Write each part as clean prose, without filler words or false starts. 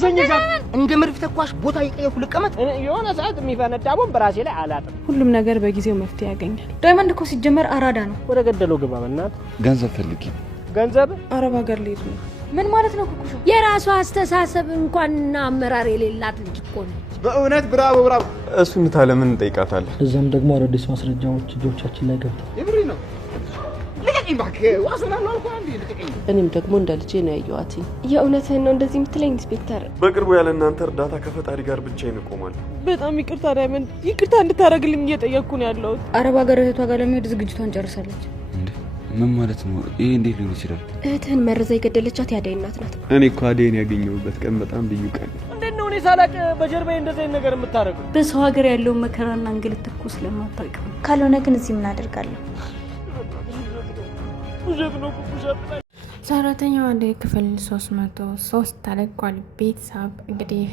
መልሰኝ ጋር እንደ መርፍ ተኳሽ ቦታ ይቀየፉ ልቀመጥ የሆነ ሰዓት የሚፈነዳ ቦምብ በራሴ ላይ አላጥም። ሁሉም ነገር በጊዜው መፍትሄ ያገኛል። ዳይመንድ እኮ ሲጀመር አራዳ ነው። ወደ ገደለው ግባ በእናት ገንዘብ ፈልጊ። ገንዘብ አረብ ሀገር ልሄድ ነው። ምን ማለት ነው? ኩኩሾ የራሷ አስተሳሰብ እንኳንና አመራር የሌላት ልጅ እኮ ነው። በእውነት ብራቮ ብራቮ። እሱን ታለምን እንጠይቃታለን። እዛም ደግሞ አዳዲስ ማስረጃዎች እጆቻችን ላይ ገብተዋል። ይብሪ ነው ለቀኝ ባክ ዋስና ነው አልኩ አንዴ ለቀኝ። እኔም ደግሞ እንዳልጄ ነው ያየዋት። የእውነትህን ነው እንደዚህ የምትለኝ ኢንስፔክተር? በቅርቡ ያለ እናንተ እርዳታ ከፈጣሪ ጋር ብቻዬን እቆማለሁ። በጣም ይቅርታ ዳይመንድ፣ ይቅርታ እንድታረግልኝ እየጠየቅኩ ነው ያለሁት። አረብ ሀገር እህቷ ጋር ለመሄድ ዝግጅቷን ጨርሳለች። ምን ማለት ነው? ይሄ እንዴት ሊሆን ይችላል? እህትህን መረዛ የገደለቻት ያዳይ እናት ናት። እኔ እኮ አደይን ያገኘሁበት ቀን በጣም ልዩ ቀን። እንዴት ነው እኔ ሳላቅ በጀርባዬ እንደዚህ አይነት ነገር የምታረጉ? በሰው ሀገር ያለው መከራና እንግልት እኮ ስለማታውቅ። ካልሆነ ግን እዚህ ምን አደርጋለሁ? ሰራተኛዋ እንደ ክፍል 303 ተለቋል። ቤተሰብ እንግዲህ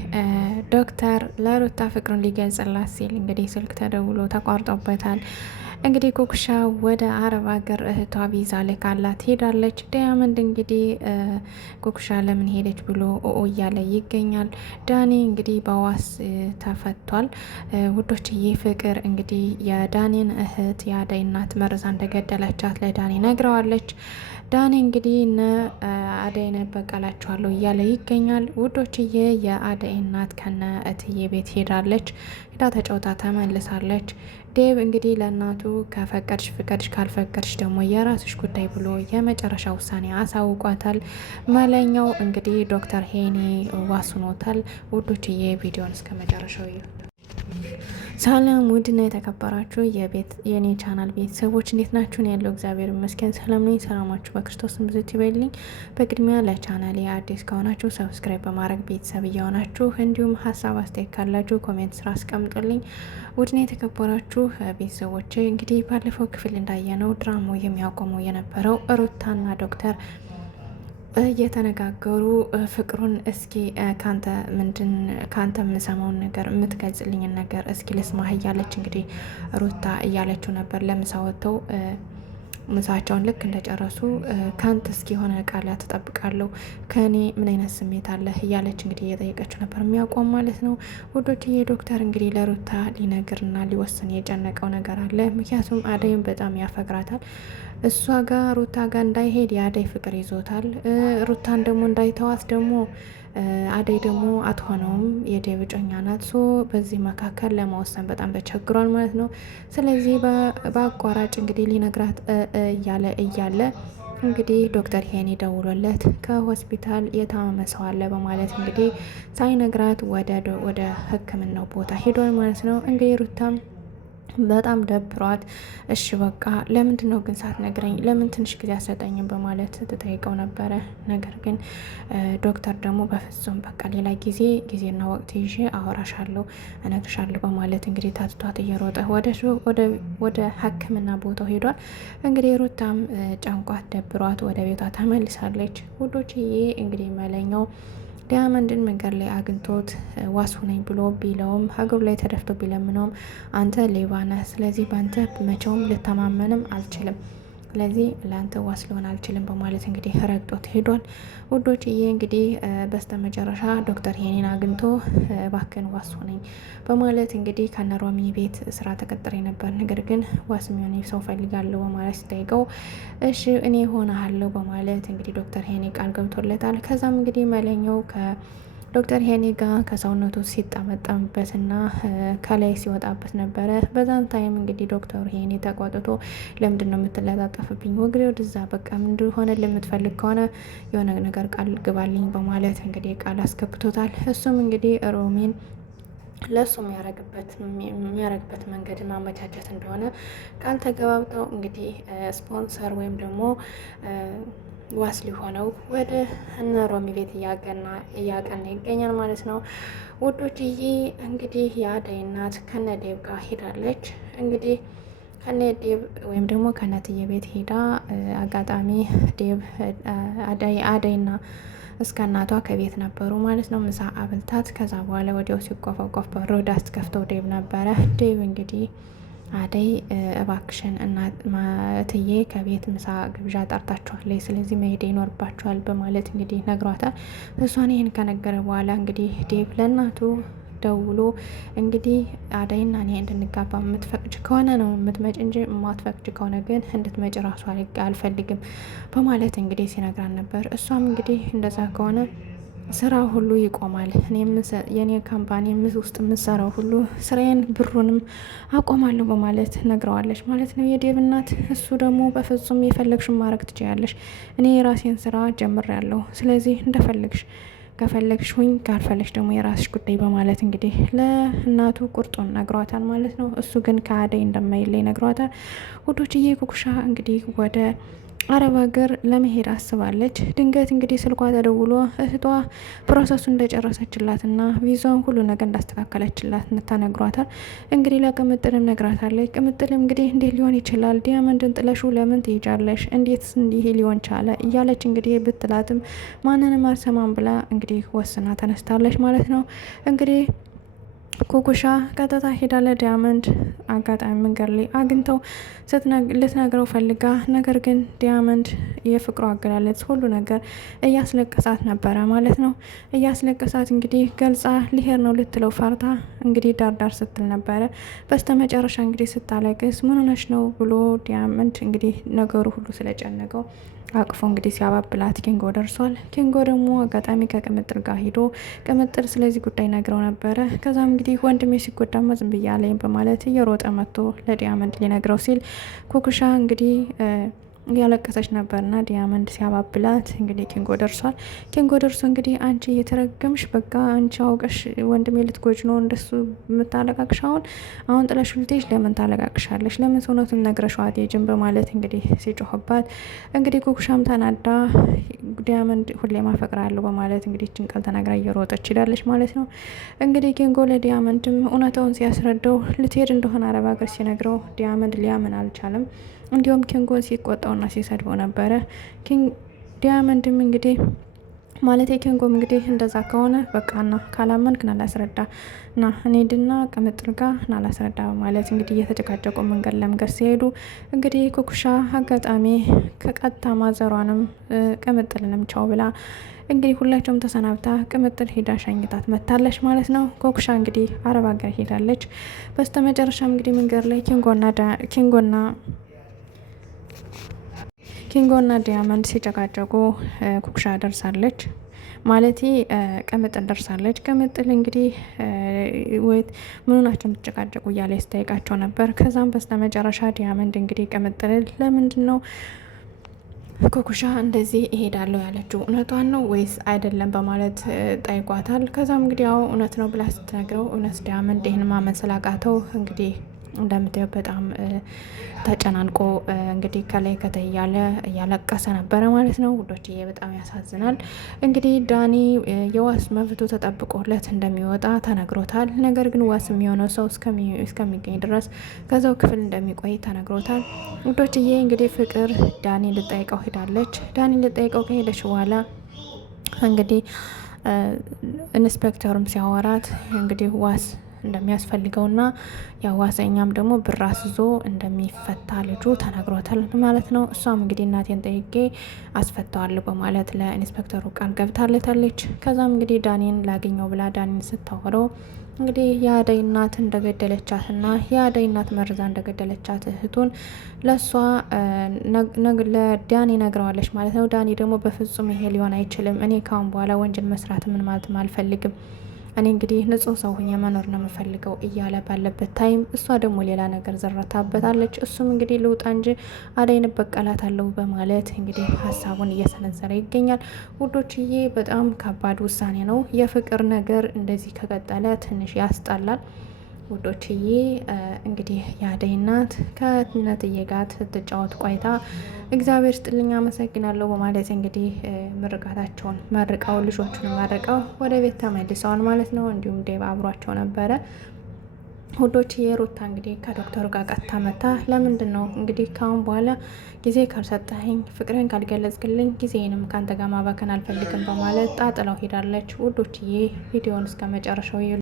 ዶክተር ለሩታ ፍቅሩን ሊገልጽላት ሲል እንግዲህ ስልክ ተደውሎ ተቋርጦበታል። እንግዲህ ኩኩሻ ወደ አረብ ሀገር እህቷ ቪዛ ልካላት ሄዳለች። ዳያመንድ እንግዲህ ኩኩሻ ለምን ሄደች ብሎ እያለ ይገኛል። ዳኒ እንግዲህ በዋስ ተፈቷል። ውዶችዬ ፍቅር እንግዲህ የዳኒን እህት የአደይ እናት መርዛ እንደገደለቻት ለዳኒ ነግረዋለች። ዳኒ እንግዲህ አደይን በቀላቸዋለሁ እያለ ይገኛል። ውዶችዬ የአደይ እናት ከነ እትዬ ቤት ሄዳለች። ሄዳ ተጫውታ ተመልሳለች። ዴቭ እንግዲህ ለእናቱ ከፈቀድሽ ፍቀድሽ፣ ካልፈቀድሽ ደግሞ የራስሽ ጉዳይ ብሎ የመጨረሻ ውሳኔ አሳውቋታል። መለኛው እንግዲህ ዶክተር ሄኒ ዋስኖታል። ውዶችዬ ቪዲዮን እስከ መጨረሻው ይዩት። ሰላም ውድና የተከበራችሁ የኔ ቻናል ቤተሰቦች እንዴት ናችሁ? ነው ያለው እግዚአብሔር ይመስገን ሰላም ነኝ። ሰላማችሁ በክርስቶስ ብዝት ይበልኝ። በቅድሚያ ለቻናሌ አዲስ ከሆናችሁ ሰብስክራይብ በማድረግ ቤተሰብ እየሆናችሁ እንዲሁም ሀሳብ አስተያየት ካላችሁ ኮሜንት ስራ አስቀምጡልኝ። ውድና የተከበራችሁ ቤተሰቦች እንግዲህ ባለፈው ክፍል እንዳየነው ድራማው የሚያቆመው የነበረው ሩታና ዶክተር እየተነጋገሩ ፍቅሩን እስኪ ካንተ የምሰማውን ነገር የምትገልጽልኝን ነገር እስኪ ልስማህ እያለች እንግዲህ ሩታ እያለችው ነበር። ለምሳ ወጥተው ምሳቸውን ልክ እንደጨረሱ ካንተ እስኪ የሆነ ቃላት ትጠብቃለሁ፣ ከእኔ ምን አይነት ስሜት አለ እያለች እንግዲህ እየጠየቀችው ነበር። የሚያውቋም ማለት ነው ውዶችዬ። ዶክተር እንግዲህ ለሩታ ሊነግርና ሊወስን የጨነቀው ነገር አለ። ምክንያቱም አደይም በጣም ያፈቅራታል። እሷ ጋር ሩታ ጋር እንዳይሄድ የአደይ ፍቅር ይዞታል። ሩታን ደግሞ እንዳይተዋት ደግሞ አደይ ደግሞ አትሆነውም፣ የዴቭ እጮኛ ናት። ሶ በዚህ መካከል ለመወሰን በጣም ተቸግሯል ማለት ነው። ስለዚህ በአቋራጭ እንግዲህ ሊነግራት እያለ እንግዲህ ዶክተር ሄኒ ደውሎለት ከሆስፒታል የታመመ ሰው አለ በማለት እንግዲህ ሳይነግራት ወደ ሕክምናው ቦታ ሄዷል ማለት ነው። እንግዲህ ሩታም በጣም ደብሯት እሺ በቃ ለምንድን ነው ግን ሳትነግረኝ ለምን ትንሽ ጊዜ አሰጠኝም በማለት ትጠይቀው ነበረ። ነገር ግን ዶክተር ደግሞ በፍጹም በቃ ሌላ ጊዜና ወቅት ይዤ አወራሻለሁ እነግርሻለሁ በማለት እንግዲህ ታትቷት እየሮጠ ወደ ሕክምና ቦታው ሄዷል። እንግዲህ ሩታም ጨንቋት ደብሯት ወደ ቤቷ ተመልሳለች። ውዶችዬ እንግዲህ መለኛው ዳያመንድን መንገድ ላይ አግኝቶት ዋስ ሁነኝ ብሎ ቢለውም ሀገሩ ላይ ተደፍቶ ቢለምነውም አንተ ሌባ ነህ፣ ስለዚህ በአንተ መቼውም ልተማመንም አልችልም፣ ስለዚህ ለአንተ ዋስ ሊሆን አልችልም በማለት እንግዲህ ረግጦት ሄዷል። ውዶችዬ እንግዲህ በስተመጨረሻ ዶክተር ሄኒን አግኝቶ እባክህን ዋስ ሁነኝ በማለት እንግዲህ ከነሮሚ ቤት ስራ ተቀጥሬ ነበር፣ ነገር ግን ዋስ የሚሆነ ሰው ፈልጋለሁ በማለት ሲጠይቀው እሺ እኔ ሆነሃለሁ በማለት እንግዲህ ዶክተር ሄኒ ቃል ገብቶለታል። ከዛም እንግዲህ መለኛው ዶክተር ሄኒ ጋር ከሰውነቱ ሲጣመጣምበትና ከላይ ሲወጣበት ነበረ። በዛን ታይም እንግዲህ ዶክተር ሄኒ ተቆጥቶ ለምንድን ነው የምትለጣጠፍብኝ? ወግሬ ወደዛ በቃ ምንድን ሆነ ለምትፈልግ ከሆነ የሆነ ነገር ቃል ግባልኝ በማለት እንግዲህ ቃል አስገብቶታል። እሱም እንግዲህ ሮሚን ለሱ የሚያረግበት መንገድ ማመቻቸት እንደሆነ ቃል ተገባብተው እንግዲህ ስፖንሰር ወይም ደግሞ ዋስ ሊሆነው ወደ እነ ሮሚ ቤት እያቀና ይገኛል ማለት ነው። ውዶችዬ እንግዲህ የአደይ እናት ከነ ዴቭ ጋር ሄዳለች። እንግዲህ ከነ ዴቭ ወይም ደግሞ ከነትዬ ቤት ሄዳ አጋጣሚ ዴቭ አደይና እስከ እናቷ ከቤት ነበሩ ማለት ነው። ምሳ አብልታት ከዛ በኋላ ወዲያው ሲቆፈቆፍ በሮ ዳስ ከፍተው ዴቭ ነበረ። ዴቭ እንግዲህ አደይ እባክሽን እትዬ ከቤት ምሳ ግብዣ ጠርታችኋለች፣ ስለዚህ መሄድ ይኖርባችኋል በማለት እንግዲህ ነግሯታል። እሷን ይህን ከነገረ በኋላ እንግዲህ ዴቭ ለእናቱ ደውሎ እንግዲህ አደይና እኔ እንድንጋባ የምትፈቅጅ ከሆነ ነው የምትመጭ እንጂ የማትፈቅጅ ከሆነ ግን እንድትመጭ ራሱ አልፈልግም በማለት እንግዲህ ሲነግራን ነበር። እሷም እንግዲህ እንደዛ ከሆነ ስራ ሁሉ ይቆማል፣ የኔ ካምፓኒ ውስጥ የምሰራው ሁሉ ስራዬን ብሩንም አቆማለሁ በማለት ነግረዋለች ማለት ነው የዴቭ እናት። እሱ ደግሞ በፍጹም የፈለግሽን ማድረግ ትችያለሽ፣ እኔ የራሴን ስራ ጀምሬያለሁ፣ ስለዚህ እንደፈለግሽ ከፈለግሽ ሁኝ፣ ካልፈለግሽ ደግሞ የራስሽ ጉዳይ በማለት እንግዲህ ለእናቱ ቁርጡን ነግሯታል ማለት ነው። እሱ ግን ከአደይ እንደማይለይ ነግሯታል። ውዶችዬ ኩኩሻ እንግዲህ ወደ አረብ ሀገር ለመሄድ አስባለች። ድንገት እንግዲህ ስልኳ ተደውሎ እህቷ ፕሮሰሱ እንደጨረሰችላትና ቪዛውን ሁሉ ነገር እንዳስተካከለችላት ተነግሯታል። እንግዲህ ለቅምጥልም ነግራታለች። ቅምጥልም እንግዲህ እንዴት ሊሆን ይችላል? ዲያመንድን ጥለሹ ለምን ትሄጃለሽ? እንዴት እንዲህ ሊሆን ቻለ? እያለች እንግዲህ ብትላትም ማንንም አልሰማም ብላ እንግዲህ ወስና ተነስታለች ማለት ነው። እንግዲህ ኩኩሻ ቀጥታ ሄዳ ለዲያመንድ አጋጣሚ መንገድ ላይ አግኝተው ልትነግረው ፈልጋ፣ ነገር ግን ዲያመንድ የፍቅሩ አገላለጽ ሁሉ ነገር እያስለቀሳት ነበረ ማለት ነው። እያስለቀሳት እንግዲህ ገልጻ ሊሄድ ነው ልትለው ፈርታ እንግዲህ ዳርዳር ስትል ነበረ። በስተመጨረሻ እንግዲህ ስታለቅስ ምን ሆነሽ ነው ብሎ ዲያመንድ እንግዲህ ነገሩ ሁሉ ስለጨነቀው አቅፎ እንግዲህ ሲያባብላት ኪንጎ ደርሷል። ኪንጎ ደግሞ አጋጣሚ ከቅምጥል ጋር ሂዶ ቅምጥል ስለዚህ ጉዳይ ነግረው ነበረ። ከዛም እንግዲህ ወንድሜ ሲጎዳማ ዝም ብያ አለኝ በማለት እየሮጠ መጥቶ ለዲያመንድ ሊነግረው ሲል ኩኩሻ እንግዲህ እያለቀሰች ነበርና ዲያመንድ ሲያባብላት እንግዲህ ኪንጎ ደርሷል። ኪንጎ ደርሶ እንግዲህ አንቺ እየተረገምሽ በቃ አንቺ አውቀሽ ወንድሜ ልትጎጅ ነው እንደሱ የምታለቃቅሽ፣ አሁን ጥለሽ ልትሄጂ ለምን ታለቃቅሻለሽ? ለምን ሰውነቱን ነግረሽው አትሄጂም? በማለት እንግዲህ ሲጮህባት እንግዲህ ኩኩሻም ተናዳ ዲያመንድ ሁሌም አፈቅራለሁ በማለት እንግዲህ ጭንቀል ተናግራ እየሮጠች ሄዳለች ማለት ነው። እንግዲህ ኪንጎ ለዲያመንድም እውነታውን ሲያስረዳው ልትሄድ እንደሆነ አረብ ሀገር ሲነግረው ዲያመንድ ሊያምን አልቻለም። እንዲሁም ኪንጎን ሲቆጣውና ሲሰድበው ነበረ። ዲያመንድም እንግዲህ ማለት ኪንጎም እንግዲህ እንደዛ ከሆነ በቃና ካላመንክ ና ላስረዳ ና እኔድና ቅምጥል ጋር ና ላስረዳ በማለት እንግዲህ እየተጨቃጨቁ መንገድ ለመንገድ ሲሄዱ እንግዲህ ኩኩሻ አጋጣሚ ከቀጥታ ማዘሯንም ቅምጥልንም ቻው ብላ እንግዲህ ሁላቸውም ተሰናብታ ቅምጥል ሄዳ ሸኝታት መታለች ማለት ነው። ኩኩሻ እንግዲህ አረብ ሀገር ሄዳለች። በስተመጨረሻም እንግዲህ መንገድ ላይ ኪንጎና ዲያመንድ ሲጨቃጨቁ ኩኩሻ ደርሳለች ማለት ቅምጥል ደርሳለች። ቅምጥል እንግዲህ ምን ሆናችሁ የምትጨቃጨቁ እያለ ስጠይቃቸው ነበር። ከዛም በስተመጨረሻ ዲያመንድ እንግዲህ ቅምጥል ለምንድን ነው ኩኩሻ እንደዚህ እሄዳለሁ ያለችው እውነቷን ነው ወይስ አይደለም በማለት ጠይቋታል። ከዛም እንግዲህ ያው እውነት ነው ብላ ስትነግረው እውነት ዲያመንድ ይህን ማመን ስላቃተው እንግዲህ እንደምታየው በጣም ተጨናንቆ እንግዲህ ከላይ ከታይ እያለቀሰ ነበረ ማለት ነው። ውዶችዬ በጣም ያሳዝናል። እንግዲህ ዳኒ የዋስ መብቱ ተጠብቆለት እንደሚወጣ ተነግሮታል። ነገር ግን ዋስ የሚሆነው ሰው እስከሚገኝ ድረስ ከዛው ክፍል እንደሚቆይ ተነግሮታል። ውዶችዬ እንግዲህ ፍቅር ዳኒ ልጠይቀው ሄዳለች። ዳኒ ልጠይቀው ከሄደች በኋላ እንግዲህ ኢንስፔክተሩም ሲያወራት እንግዲህ ዋስ እንደሚያስፈልገውና የዋሰኛም ደግሞ ብር አስዞ እንደሚፈታ ልጁ ተነግሮታል ማለት ነው። እሷም እንግዲህ እናቴን ጠይቄ አስፈታዋለሁ በማለት ለኢንስፔክተሩ ቃል ገብታለታለች። ከዛም እንግዲህ ዳኒን ላገኘው ብላ ዳኒን ስታወረው እንግዲህ የአደይ እናት እንደገደለቻትና የአደይ እናት መርዛ እንደገደለቻት እህቱን ለእሷ ለዳኒ ነግረዋለች ማለት ነው። ዳኒ ደግሞ በፍጹም ይሄ ሊሆን አይችልም፣ እኔ ካሁን በኋላ ወንጀል መስራት ምን ማለትም አልፈልግም፣ እኔ እንግዲህ ንጹህ ሰው ሆኜ መኖር ነው የምፈልገው እያለ ባለበት ታይም እሷ ደግሞ ሌላ ነገር ዘረታበታለች። እሱም እንግዲህ ልውጣ እንጂ አደይን በቀላታለሁ በማለት እንግዲህ ሀሳቡን እየሰነዘረ ይገኛል። ውዶችዬ በጣም ከባድ ውሳኔ ነው። የፍቅር ነገር እንደዚህ ከቀጠለ ትንሽ ያስጠላል። ውዶችዬ እንግዲህ የአደይ እናት ከእነትዬ ጋር ስትጫወት ቆይታ እግዚአብሔር ስጥልኝ አመሰግናለሁ በማለት እንግዲህ ምርቃታቸውን መርቀው ልጆቹን መርቀው ወደ ቤት ተመልሰዋል ማለት ነው። እንዲሁም ዴብ አብሯቸው ነበረ። ውዶችዬ ሩታ እንግዲህ ከዶክተሩ ጋር ቀጥታ መታ ለምንድን ነው እንግዲህ ካሁን በኋላ ጊዜ ካልሰጠኸኝ ፍቅርን ካልገለጽክልኝ ጊዜንም ከአንተ ጋር ማባከን አልፈልግም በማለት ጣጥለው ሄዳለች። ውዶችዬ ቪዲዮውን እስከ መጨረሻው